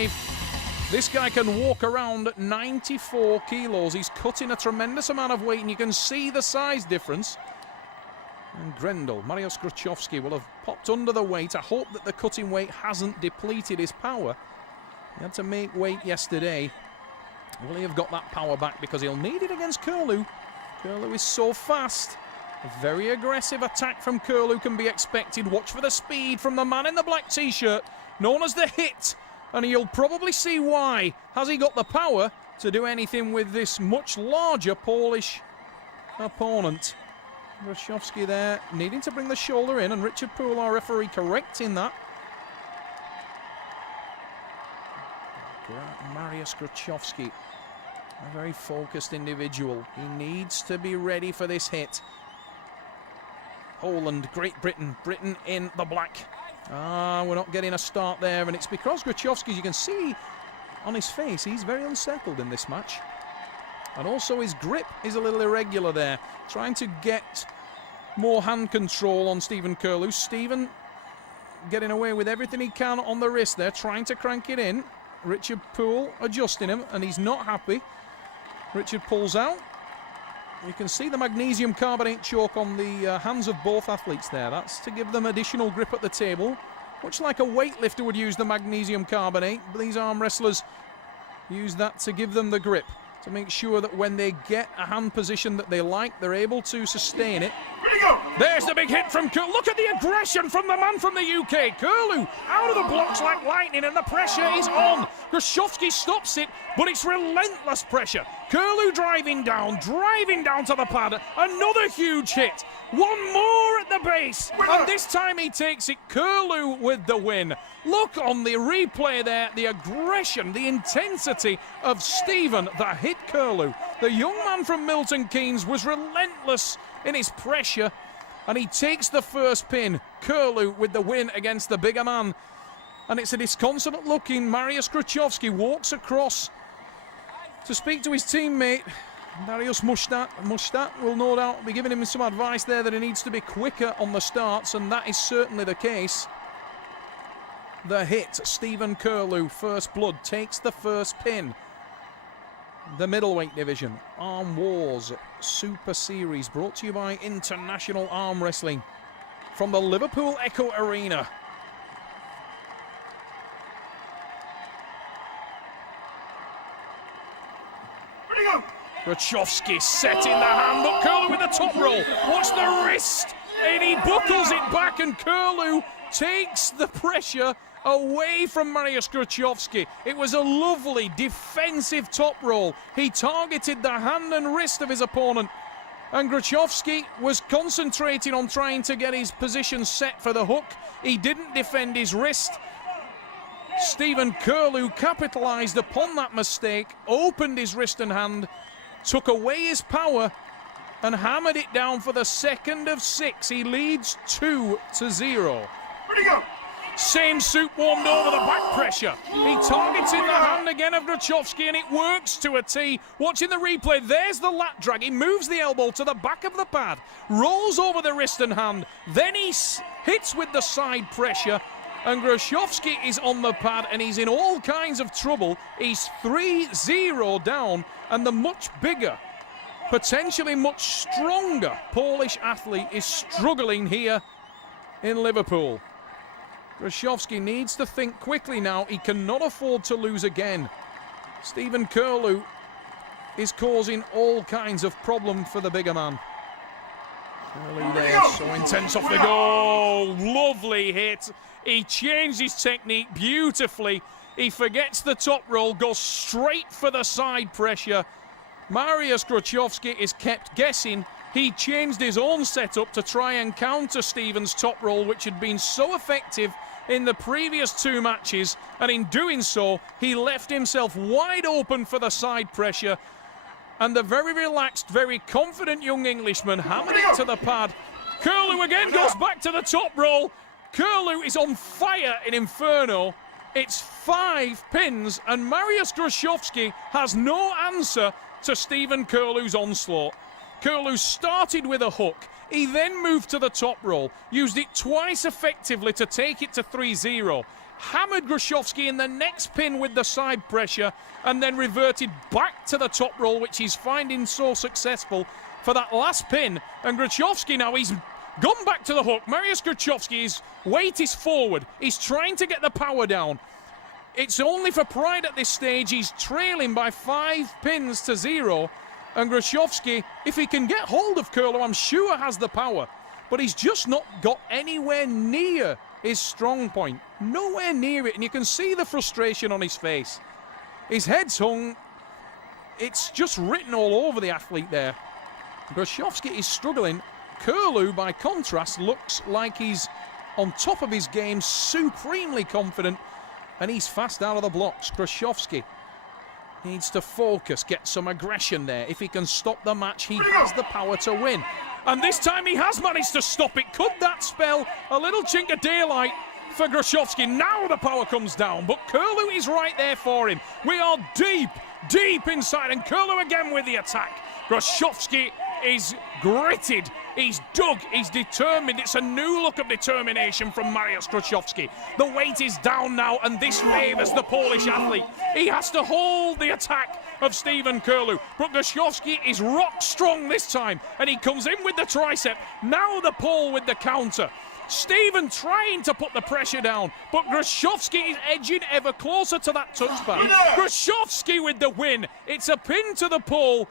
95. This guy can walk around at 94 kilos. He's cutting a tremendous amount of weight, and you can see the size difference. And Grendel, Mariusz Grochowski, will have popped under the weight. I hope that the cutting weight hasn't depleted his power. He had to make weight yesterday. Will he have got that power back? Because he'll need it against Kirlew. Kirlew is so fast. A very aggressive attack from Kirlew can be expected. Watch for the speed from the man in the black t-shirt, known as the Hit. And you'll probably see why. Has he got the power to do anything with this much larger Polish opponent? Grochowski there, needing to bring the shoulder in, and Richard Poole, our referee, correcting that. Mariusz Grochowski, a very focused individual. He needs to be ready for this hit. Poland, Great Britain, Britain in the black. We're not getting a start there, and it's because Grochowski, as you can see on his face, he's very unsettled in this match. And also his grip is a little irregular there, trying to get more hand control on Stephen Kirlew. Stephen getting away with everything he can on the wrist there, trying to crank it in. Richard Poole adjusting him, and he's not happy. Richard pulls out. You can see the magnesium carbonate choke on the hands of both athletes there. That's to give them additional grip at the table, much like a weightlifter would use the magnesium carbonate. These arm wrestlers use that to give them the grip, to make sure that when they get a hand position that they like, they're able to sustain it. There's the big hit from Kirlew. Look at the aggression from the man from the UK. Kirlew out of the blocks like lightning, and the pressure is on. Grochowski stops it, but it's relentless pressure. Kirlew driving down to the pad. Another huge hit. One more at the base, and this time he takes it. Kirlew with the win. Look on the replay there, the aggression, the intensity of Stephen that hit Kirlew. The young man from Milton Keynes was relentless in his pressure, and he takes the first pin. Kirlew with the win against the bigger man. And it's a disconsolate looking Mariusz Grochowski walks across to speak to his teammate. Dariusz Musztat will no doubt be giving him some advice there that he needs to be quicker on the starts, and that is certainly the case. The Hit, Stephen Kirlew, first blood, takes the first pin. The middleweight division, Arm Wars Super Series, brought to you by International Arm Wrestling from the Liverpool Echo Arena. Grochowski setting the hand up, Kirlew with the top roll. Watch the wrist, and he buckles it back, and Kirlew takes the pressure away from Mariusz Grochowski. It was a lovely defensive top roll. He targeted the hand and wrist of his opponent, and Grochowski was concentrating on trying to get his position set for the hook. He didn't defend his wrist. Stephen Kirlew capitalized upon that mistake, opened his wrist and hand, took away his power, and hammered it down for the second of 6. He leads 2-0. Same suit warmed over the back pressure. He targets in the hand again of Grochowski, and it works to a T. Watching the replay, there's the lat drag. He moves the elbow to the back of the pad, rolls over the wrist and hand, then he hits with the side pressure, and Grochowski is on the pad, and he's in all kinds of trouble. He's 3-0 down, and the much bigger, potentially much stronger Polish athlete is struggling here in Liverpool. Grochowski needs to think quickly now. He cannot afford to lose again. Stephen Kirlew is causing all kinds of problem for the bigger man. Kirlew there, so intense off the goal. Lovely hit. He changed his technique beautifully. He forgets the top roll, goes straight for the side pressure. Mariusz Grochowski is kept guessing. He changed his own setup to try and counter Stephen's top roll, which had been so effective in the previous 2 matches, and in doing so, he left himself wide open for the side pressure, and the very relaxed, very confident young Englishman hammered it to the pad. Kirlew again goes back to the top roll. Kirlew is on fire in Inferno. It's 5 pins, and Mariusz Grochowski has no answer to Stephen Kirlew's onslaught. Kirlew started with a hook. He then moved to the top roll, used it twice effectively to take it to 3-0. hammered Grochowski in the next pin with the side pressure, and then reverted back to the top roll, which he's finding so successful for that last pin. And Grochowski now, he's gone back to the hook. Mariusz Grochowski's weight is forward. He's trying to get the power down. It's only for pride at this stage. He's trailing by 5 pins to 0. And Grochowski, if he can get hold of Kirlew, I'm sure has the power. But he's just not got anywhere near his strong point. Nowhere near it. And you can see the frustration on his face. His head's hung. It's just written all over the athlete there. Grochowski is struggling. Kirlew, by contrast, looks like he's on top of his game, supremely confident, and he's fast out of the blocks. Grochowski needs to focus, get some aggression there. If he can stop the match, he has the power to win. And this time he has managed to stop it. Could that spell a little chink of daylight for Grochowski? Now the power comes down, but Kirlew is right there for him. We are deep inside, and Kirlew again with the attack. Grochowski is gritted, he's dug, he's determined. It's a new look of determination from Mariusz Grochowski. The weight is down now, and this favours the Polish athlete. He has to hold the attack of Stephen Kirlew, but Grochowski is rock strong this time, and he comes in with the tricep. Now the Pole with the counter. Stephen trying to put the pressure down, but Grochowski is edging ever closer to that touchback. Grochowski with the win. It's a pin to the pole.